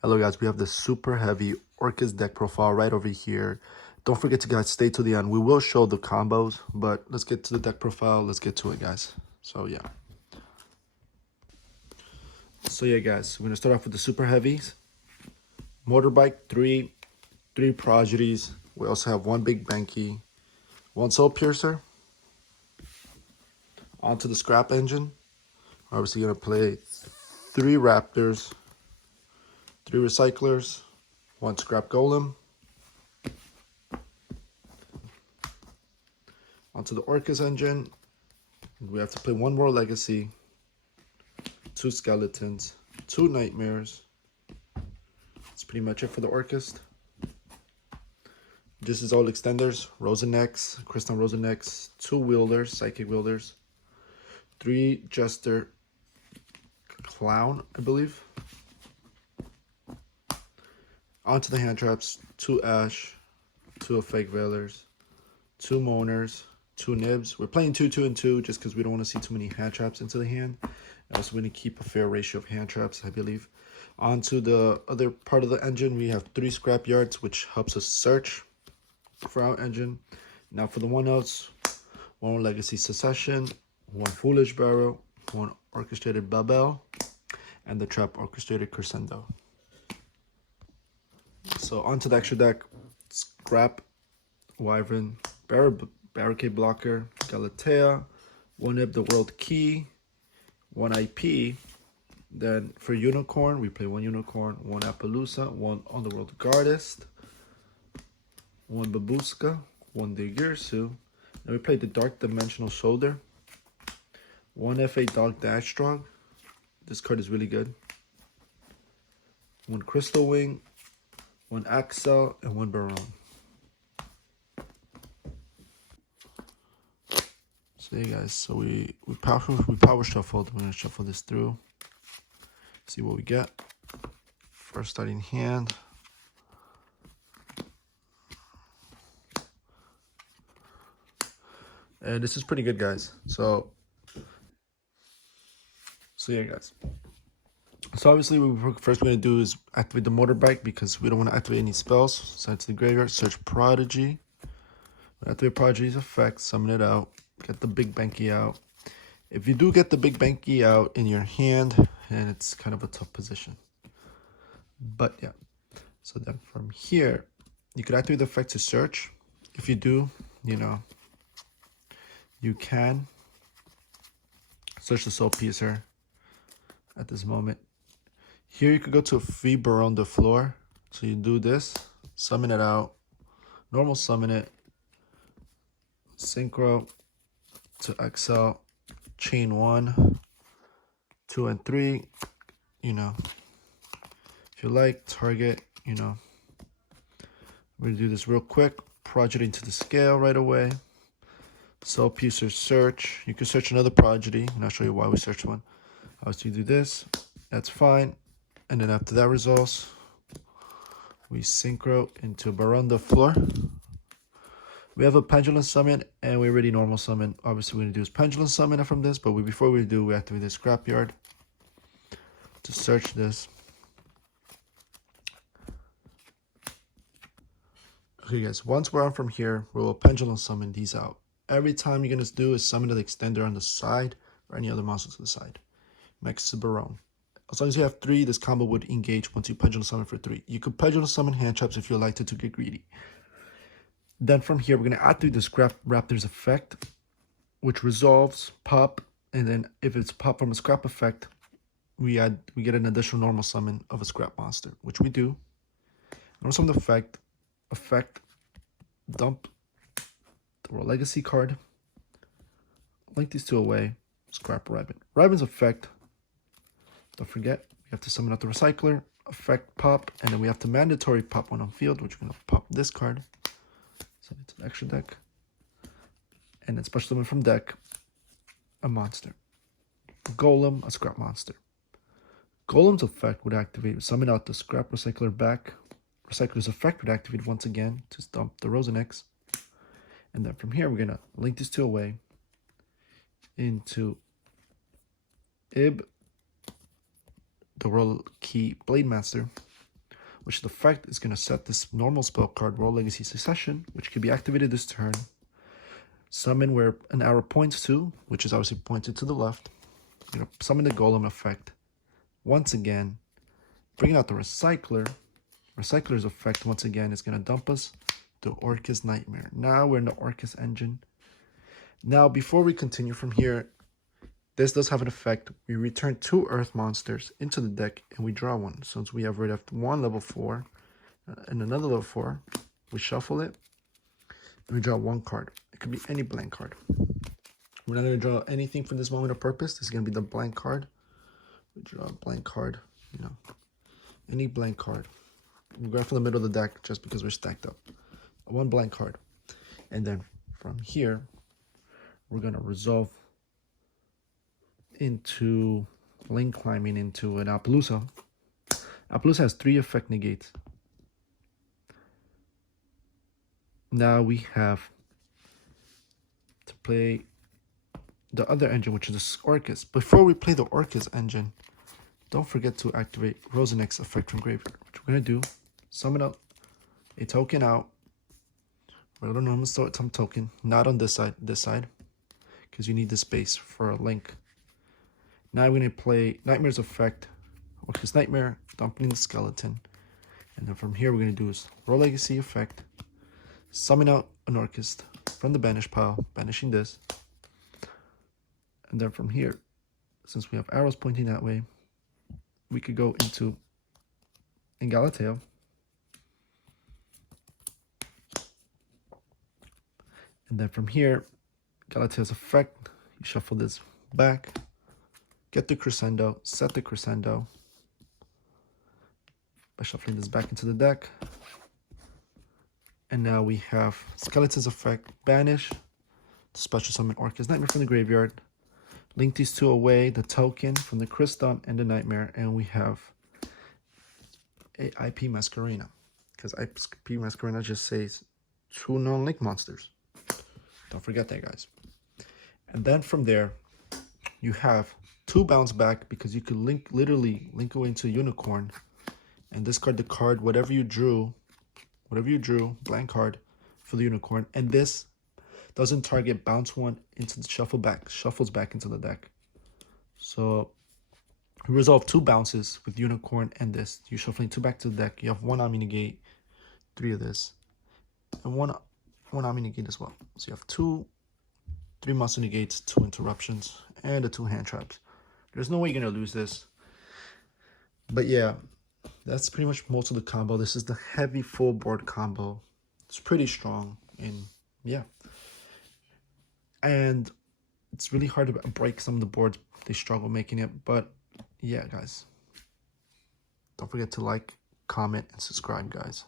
Hello guys, we have the Superheavy Orcust deck profile right over here. Don't forget to guys stay to the end. We will show the combos, but let's get to the deck profile. Let's get to it guys. So yeah guys, we're gonna start off with the Superheavies. Motorbike, three Prodigies. We also have one Big Banky, one Soul Piercer. Onto the Scrap Engine. Obviously gonna play 3 Raptors, 3 Recyclers, 1 Scrap Golem. Onto the Orcust engine, we have to play 1 World Legacy, 2 Skeletons, 2 Nightmares. That's pretty much it for the Orcust. This is all extenders, Rosenecks, Crystal Rosenecks, 2 Wielders, Psychic Wielders, 3 Jester Clown, I believe. Onto the hand traps, 2 Ash, 2 Fake Veilers, 2 Moaners, 2 Nibs. We're playing 2, 2, and 2 just because we don't want to see too many hand traps into the hand. Also, we need to keep a fair ratio of hand traps, I believe. Onto the other part of the engine, we have 3 Scrap Yards, which helps us search for our engine. Now for the 1-outs, 1 Legacy Secession, 1 Foolish Barrel, 1 Orchestrated Babel, and the Trap Orchestrated Crescendo. So onto the extra deck, Scrap, Wyvern, Barricade Blocker, Galatea, 1 Nib the World Key, 1 IP. Then for Unicorn, we play 1 Unicorn, 1 Appaloosa, 1 Underworld Guardist, 1 Babuska, 1 Digirsu. Then we play the Dark Dimensional Shoulder, 1 FA Dog Dashstrog. This card is really good. 1 Crystal Wing, 1 Axel, and 1 Baron. So yeah guys, so we power shuffled. We're gonna shuffle this through, see what we get. First starting hand. And this is pretty good guys. So yeah guys. So obviously what first we're gonna do is activate the motorbike because we don't want to activate any spells. Send it to the graveyard, search Prodigy. Activate Prodigy's effect, summon it out, get the Big Banky out. If you do get the Big Banky out in your hand, and it's kind of a tough position. But yeah. So then from here, you could activate the effect to search. If you do, you can search the Soul Piercer at this moment. Here you could go to a free burrow on the floor. So you do this, summon it out, normal summon it, synchro to XL, chain 1, 2, and 3. If you like, target, we're gonna do this real quick. Prodigy into the scale right away. Soul Piercer search. You can search another Prodigy, and I'll show you why we search one. Obviously, you do this. That's fine. And then after that results, we synchro into Baronda Floor. We have a Pendulum Summon, and we already normal summon. Obviously, we're going to do is Pendulum Summon from this, but before we do, we activate the Scrapyard to search this. Okay, guys, once we're on from here, we will Pendulum Summon these out. Every time you're going to do is summon the Extender on the side or any other monster to the side. Next to Baron. As long as you have 3, this combo would engage once you Pendulum Summon for 3. You could Pendulum Summon hand traps if you like to get greedy. Then from here, we're going to activate the Scrap Raptor's effect, which resolves, pop, and then if it's pop from a Scrap effect, we get an additional normal summon of a Scrap monster, which we do. Normal summon effect, dump the World Legacy card, link these 2 away, Scrap Ribbon. Ribbon's effect, don't forget, we have to summon out the Recycler, effect pop, and then we have to mandatory pop one on field, which we're going to pop this card. Send it to the extra deck. And then special summon from deck, a monster. Golem, a Scrap monster. Golem's effect would activate, summon out the Scrap Recycler back. Recycler's effect would activate once again to dump the Rosenecks. And then from here, we're going to link these 2 away into Ib, the World Key Blade Master, which the effect is going to set this normal spell card, World Legacy Succession, which can be activated this turn. Summon where an arrow points to, which is obviously pointed to the left. You're going to summon the Golem effect. Once again, bringing out the Recycler. Recycler's effect, once again, is going to dump us to Orcust Nightmare. Now we're in the Orcust engine. Now, before we continue from here, this does have an effect. We return 2 Earth monsters into the deck, and we draw one. Since we have already have 1 level 4 and another level 4, we shuffle it, and we draw 1 card. It could be any blank card. We're not going to draw anything from this moment of purpose. This is going to be the blank card. We draw a blank card, you know, any blank card. We grab from the middle of the deck just because we're stacked up. 1 blank card. And then from here, we're going to resolve into link climbing into an Appaloosa. Appaloosa has 3 effect negates. Now we have to play the other engine, which is the Orcust. Before we play the Orcust engine, don't forget to activate Rosenex's effect from graveyard. Which we're going to do, summon up a token out. Regular normal some token, not on this side, because you need the space for a link. Now we're going to play Nightmare's effect, Orcust Nightmare, dumping the skeleton. And then from here, we're going to do is World Legacy effect, summon out an Orcust from the banish pile, banishing this. And then from here, since we have arrows pointing that way, we could go into Galateo. And then from here, Galatea's effect, you shuffle this back, get the crescendo, set the crescendo by shuffling this back into the deck. And now we have Skeleton's effect, banish, special summon Orcust Nightmare from the graveyard, link these 2 away, the token from the Crystal and the Nightmare, and we have a IP Masquerena, because IP Masquerena just says 2 non-link monsters. Don't forget that, guys. And then from there, you have 2 bounce back, because you could literally link away into Unicorn and discard the card, whatever you drew, blank card for the Unicorn. And this doesn't target, bounce 1 into the shuffles back into the deck. So we resolve 2 bounces with Unicorn and this. You're shuffling 2 back to the deck. You have 1 Omni Negate, 3 of this, and one Omni Negate as well. So you have 3 monster negates, 2 interruptions, and the 2 hand traps. There's no way you're gonna lose this. But yeah, that's pretty much most of the combo. This is the heavy full board combo. It's pretty strong, and yeah. And it's really hard to break some of the boards. They struggle making it, but yeah, guys. Don't forget to like, comment, and subscribe, guys.